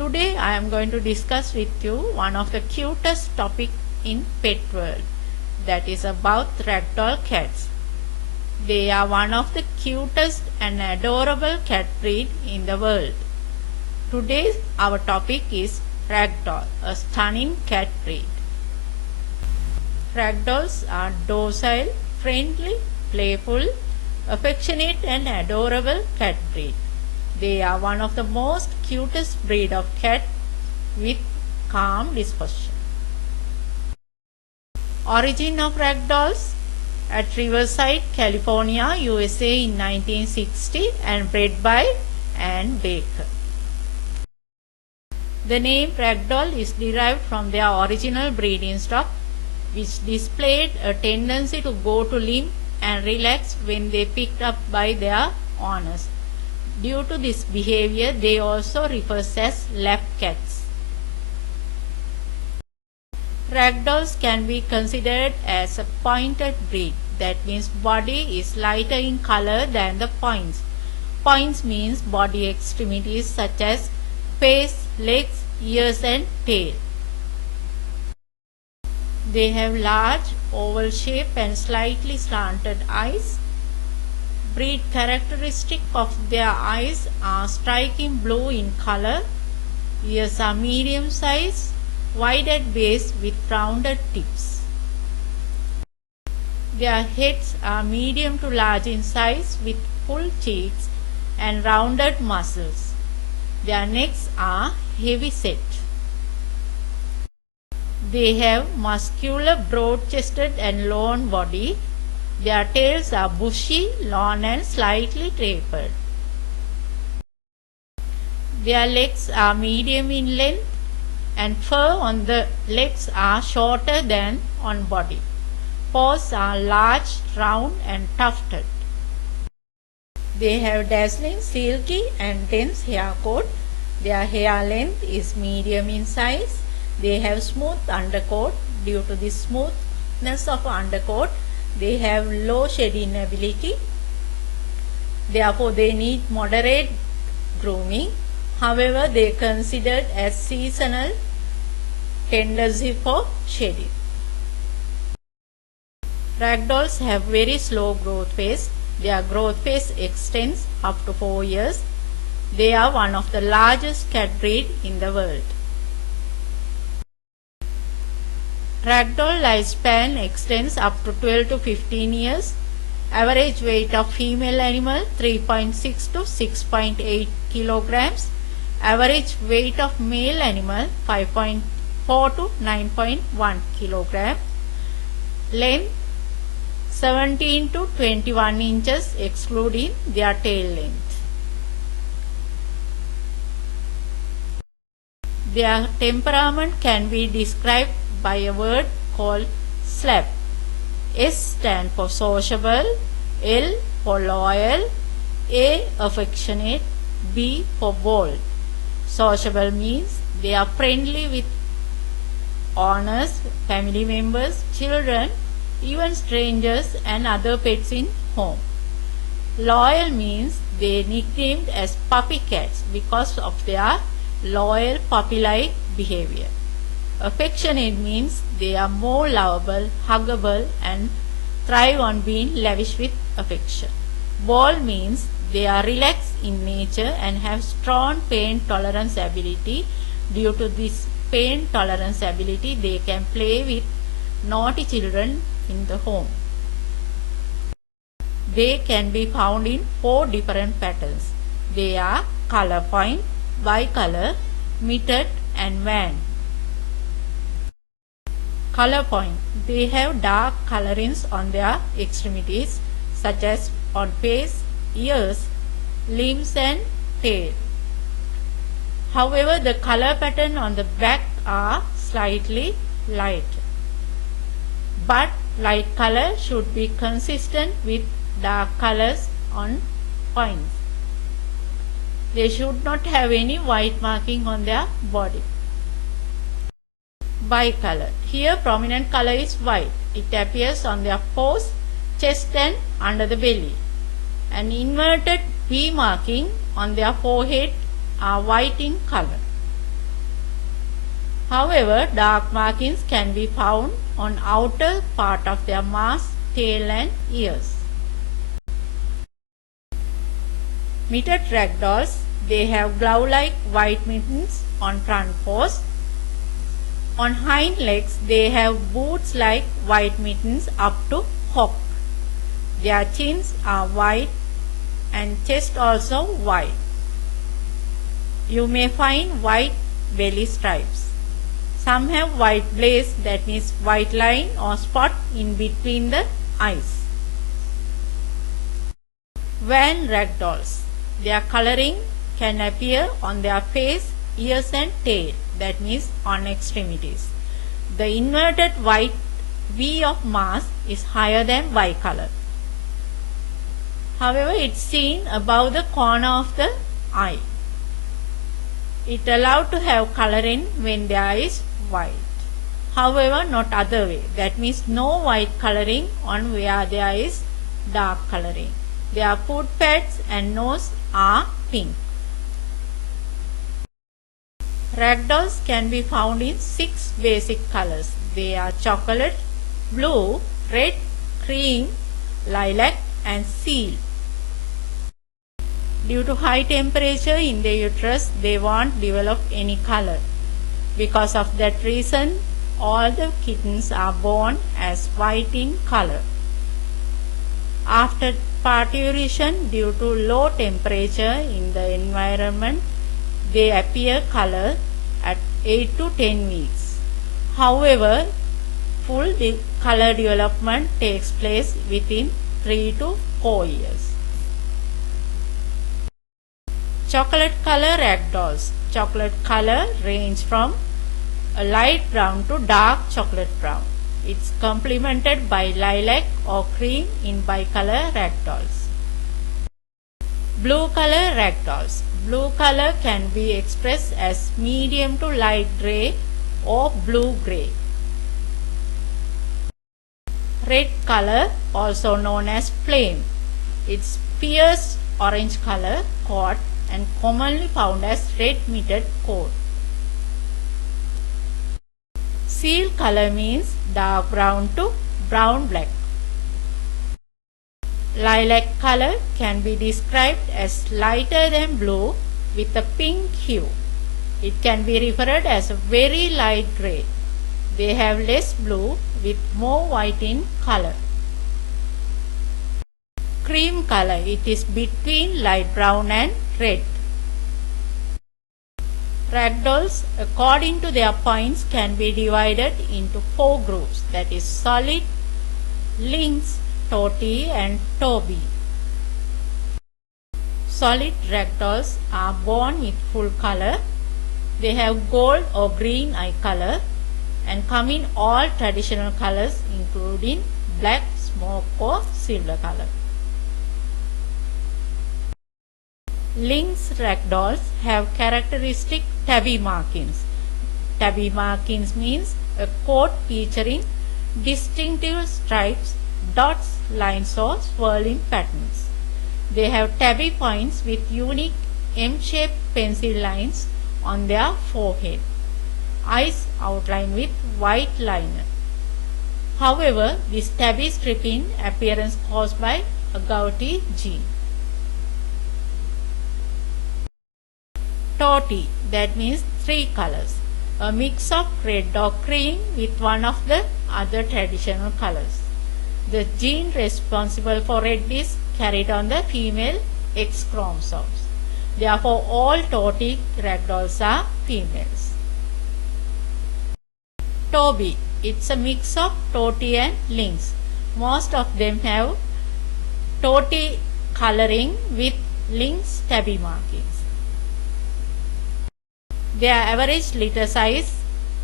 Today I am going to discuss with you one of the cutest topic in pet world, that is about ragdoll cats. They are one of the cutest and adorable cat breed in the world. Today our topic is ragdoll, a stunning cat breed. Ragdolls are docile, friendly, playful, affectionate and adorable cat breed. They are one of the most cutest breed of cat with calm disposition. Origin of ragdolls: at Riverside, California, USA in 1960 and bred by Ann Baker. The name ragdoll is derived from their original breeding stock, which displayed a tendency to go to limp and relax when they picked up by their owners. Due to this behavior, they also referred as lap cats. Ragdolls can be considered as a pointed breed. That means body is lighter in color than the points. Points means body extremities such as face, legs, ears and tail. They have large, oval shape and slightly slanted eyes. Breed characteristic of their eyes are striking blue in color. Ears are medium size, wide at base with rounded tips. Their heads are medium to large in size with full cheeks and rounded muscles. Their necks are heavy set. They have muscular, broad-chested and long body. Their tails are bushy, long and slightly tapered. Their legs are medium in length and fur on the legs are shorter than on body. Paws are large, round and tufted. They have dazzling, silky and dense hair coat. Their hair length is medium in size. They have smooth undercoat. Due to the smoothness of undercoat, they have low shedding ability. Therefore, they need moderate grooming. However, they are considered as seasonal tendency for shedding. Ragdolls have very slow growth phase. Their growth phase extends up to 4 years. They are one of the largest cat breed in the world. Ragdoll lifespan extends up to 12 to 15 years. Average weight of female animal 3.6 to 6.8 kilograms. Average weight of male animal 5.4 to 9.1 kilogram. Length 17 to 21 inches excluding their tail length. Their temperament can be described by a word called SLAP. S stands for sociable, L for loyal, A affectionate, B for bold. Sociable means they are friendly with owners, family members, children, even strangers and other pets in home. Loyal means they are nicknamed as puppy cats because of their loyal puppy-like behavior. Affectionate means they are more lovable, huggable and thrive on being lavish with affection. Bold means they are relaxed in nature and have strong pain tolerance ability. Due to this pain tolerance ability, they can play with naughty children in the home. They can be found in 4 different patterns. They are color point, bicolor, mitted and van. Color point. They have dark colorings on their extremities such as on face, ears, limbs and tail. However, the color pattern on the back are slightly light. But light color should be consistent with dark colors on points. They should not have any white marking on their body. Bicolor. Here prominent color is white. It appears on their paws, chest and under the belly. An inverted V marking on their forehead are white in color. However, dark markings can be found on outer part of their mask, tail and ears. Mitted ragdolls, they have glove-like white mittens on front paws. On hind legs, they have boots-like white mittens up to hock. Their chins are white and chest also white. You may find white belly stripes. Some have white blaze, that means white line or spot in between the eyes. Van ragdolls, their coloring can appear on their face, ears and tail, that means on extremities. The inverted white V of mask is higher than bicolor. However, it's seen above the corner of the eye. It allowed to have coloring when the eye is white. However, not other way. That means no white coloring on where there is dark coloring. Their foot pads and nose are pink. Ragdolls can be found in 6 basic colors. They are chocolate, blue, red, cream, lilac and seal. Due to high temperature in the uterus, they won't develop any color. Because of that reason, all the kittens are born as white in color. After parturition, due to low temperature in the environment, they appear color at 8 to 10 weeks. However, full color development takes place within 3 to 4 years. Chocolate color ragdolls. Chocolate color range from a light brown to dark chocolate brown. It's complemented by lilac or cream in bicolor ragdolls. Blue color ragdolls. Blue color can be expressed as medium to light gray or blue gray. Red color, also known as flame. It's fierce orange color coat and commonly found as red mitted coat. Seal color means dark brown to brown black. Lilac color can be described as lighter than blue with a pink hue. It can be referred as a very light gray. They have less blue with more white in color. Cream color, it is between light brown and red. Ragdolls, according to their points, can be divided into 4 groups, that is solid, lynx, totty and toby. Solid ragdolls are born with full color. They have gold or green eye color and come in all traditional colors including black, smoke or silver color. Lynx ragdolls have characteristic tabby markings. Tabby markings means a coat featuring distinctive stripes, dots, lines or swirling patterns. They have tabby points with unique M-shaped pencil lines on their forehead. Eyes outlined with white liner. However, this tabby stripping appearance caused by agouti gene. Totty, that means 3 colors. A mix of red or cream with one of the other traditional colors. The gene responsible for red is carried on the female X chromosomes. Therefore, all totty ragdolls are females. Toby, it's a mix of totty and lynx. Most of them have totty coloring with lynx tabby markings. Their average litter size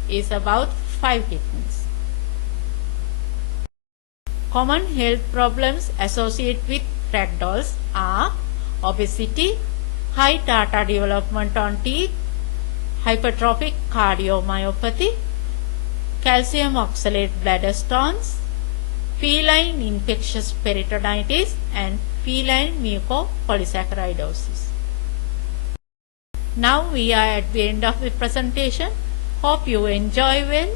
is about 5 kittens. Common health problems associated with ragdolls are obesity, high tartar development on teeth, hypertrophic cardiomyopathy, calcium oxalate bladder stones, feline infectious peritonitis and feline mucopolysaccharidosis. Now we are at the end of the presentation. Hope you enjoy well.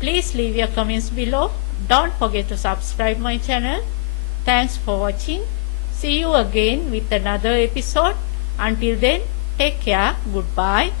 Please leave your comments below. Don't forget to subscribe my channel. Thanks for watching. See you again with another episode. Until then, take care. Goodbye.